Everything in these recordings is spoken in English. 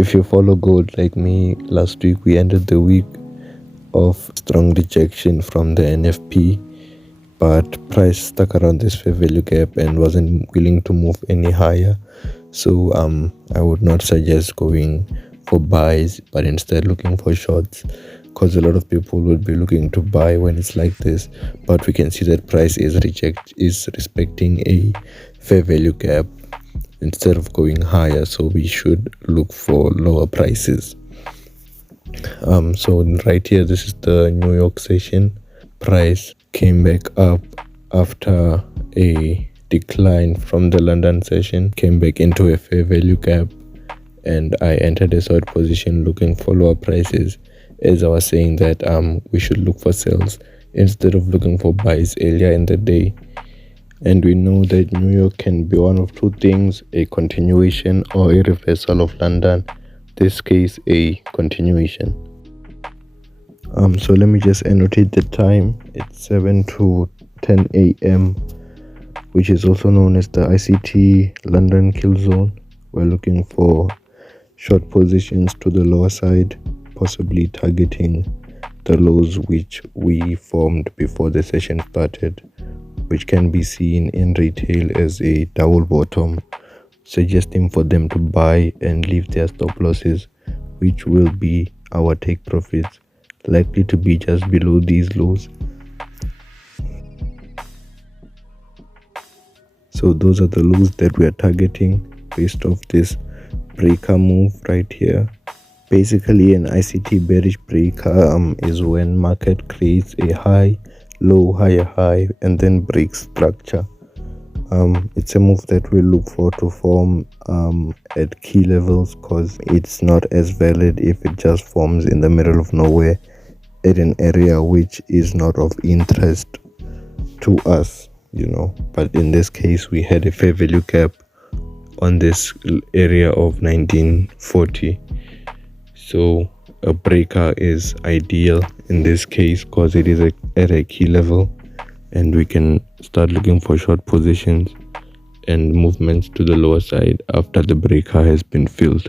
If you follow gold like me, last week we ended the week of strong rejection from the NFP, but price stuck around this fair value gap and wasn't willing to move any higher. So I would not suggest going for buys, but instead looking for shorts, because a lot of people would be looking to buy when it's like this. But we can see that price is respecting a fair value gap instead of going higher, so we should look for lower prices. So right here, this is the New York session. Price came back up after a decline from the London session, came back into a fair value gap, and I entered a short position looking for lower prices, as I was saying that we should look for sells instead of looking for buys earlier in the day. And we know that New York can be one of two things: a continuation or a reversal of London. This case, a continuation. So let me just annotate the time. It's 7 to 10 a.m., which is also known as the ICT London kill zone. We're looking for short positions to the lower side, possibly targeting the lows which we formed before the session started, which can be seen in retail as a double bottom, suggesting for them to buy and leave their stop losses, which will be our take profits, likely to be just below these lows. So those are the lows that we are targeting based off this breaker move right here. Basically, an ICT bearish breaker is when market creates a high, low, higher high, and then breaks structure. It's a move that we look for to form at key levels, because it's not as valid if it just forms in the middle of nowhere at an area which is not of interest to us, but in this case we had a fair value gap on this area of 1940. So a breaker is ideal in this case because it is at a key level, and we can start looking for short positions and movements to the lower side after the breaker has been filled.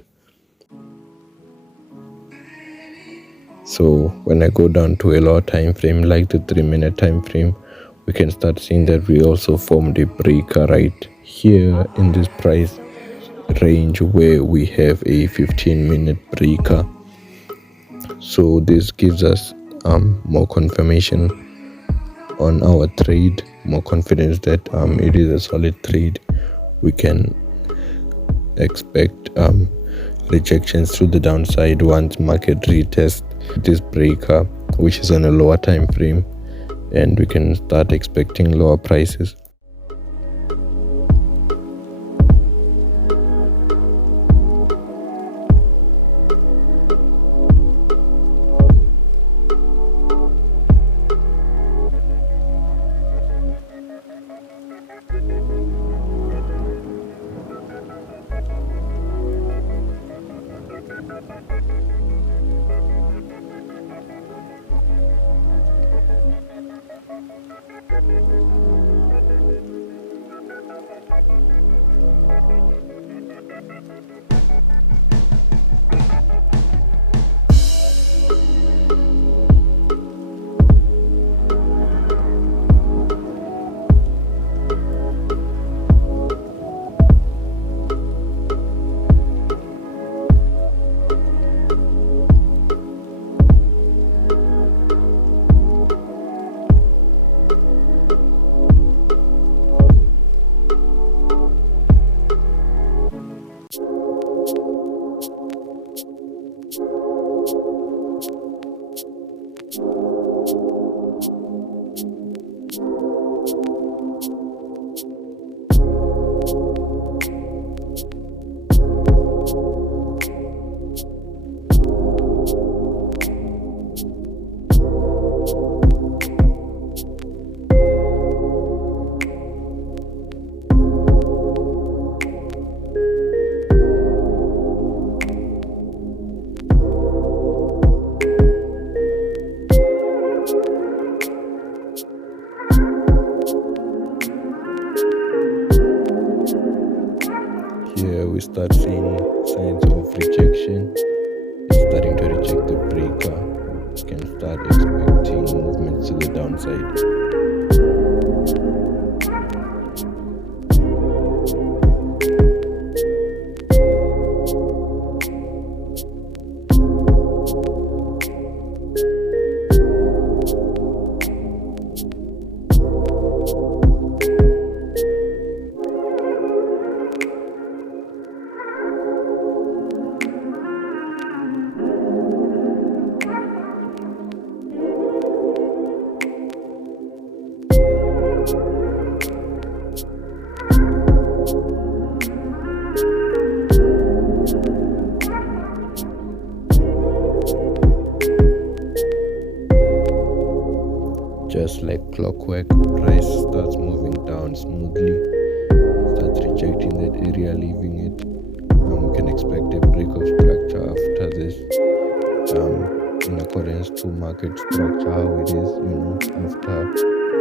So when I go down to a lower time frame like the 3-minute time frame, we can start seeing that we also formed a breaker right here in this price range where we have a 15-minute breaker. So this gives us more confirmation on our trade, more confidence that it is a solid trade. We can expect rejections to the downside once market retests this breaker, which is on a lower time frame, and we can start expecting lower prices. Here we start seeing signs of rejection. It's starting to reject the breaker. You can start expecting movements to the downside. Just like clockwork, price starts moving down smoothly, starts rejecting that area, leaving it. We can expect a break of structure after this, in accordance to market structure, how it is, after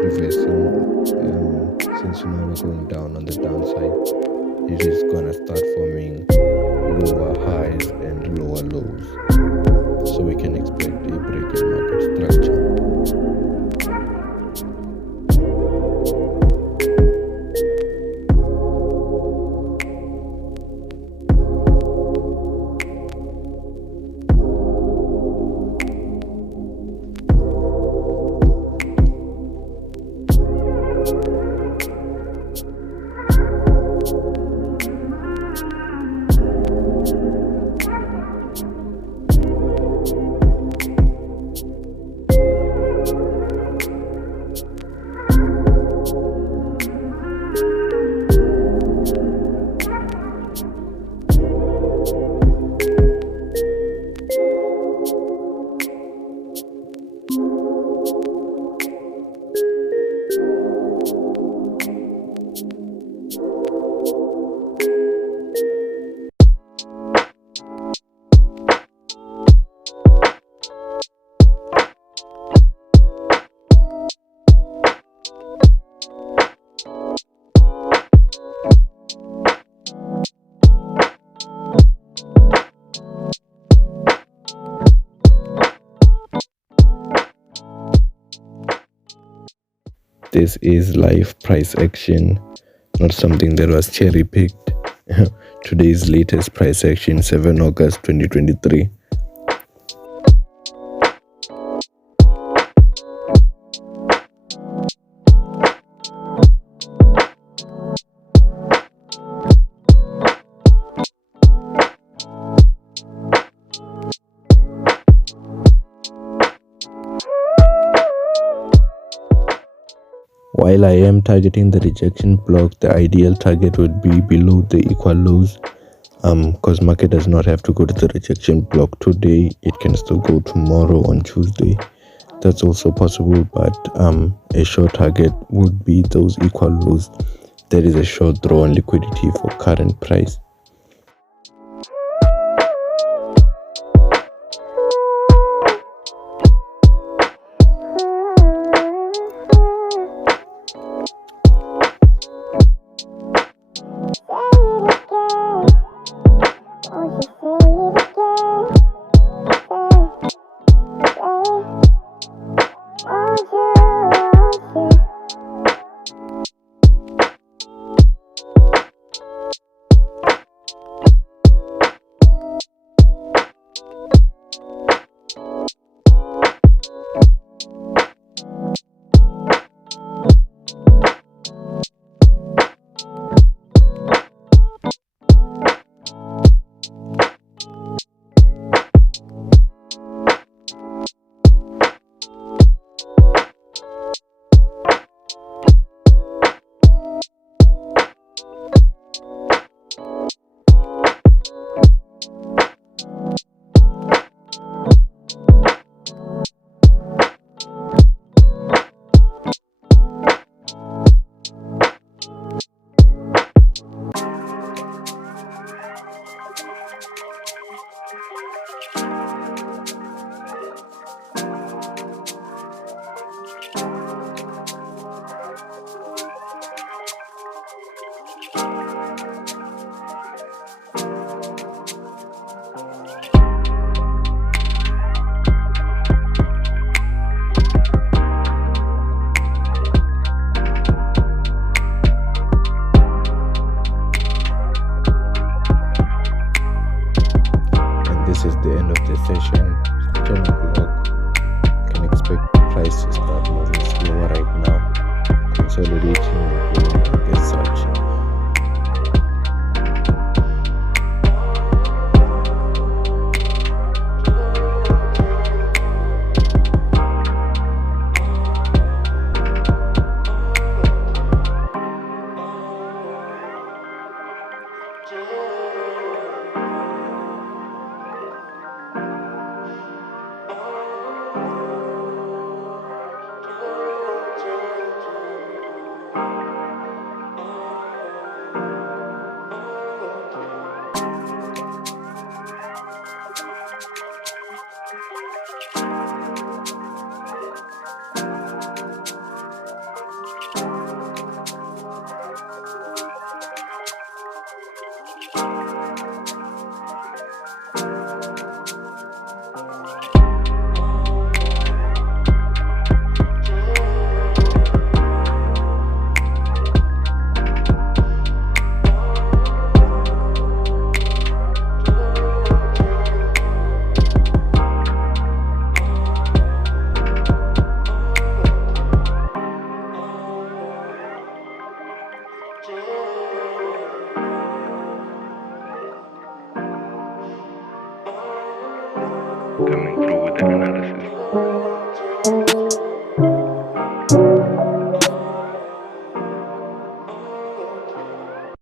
reversing, since now we're going down on the downside, it is gonna start forming lower highs and lower lows. So we can expect a break in market structure. This is live price action, not something that was cherry picked. Today's latest price action, 7 August 2023. While I am targeting the rejection block, the ideal target would be below the equal lows, because market does not have to go to the rejection block today. It can still go tomorrow on Tuesday. That's also possible, but a short target would be those equal lows. There is a short draw on liquidity for current price. This is the end of the session. 10 o'clock. You can expect the price to start moving slower right now, consolidating as such. Coming through with an analysis.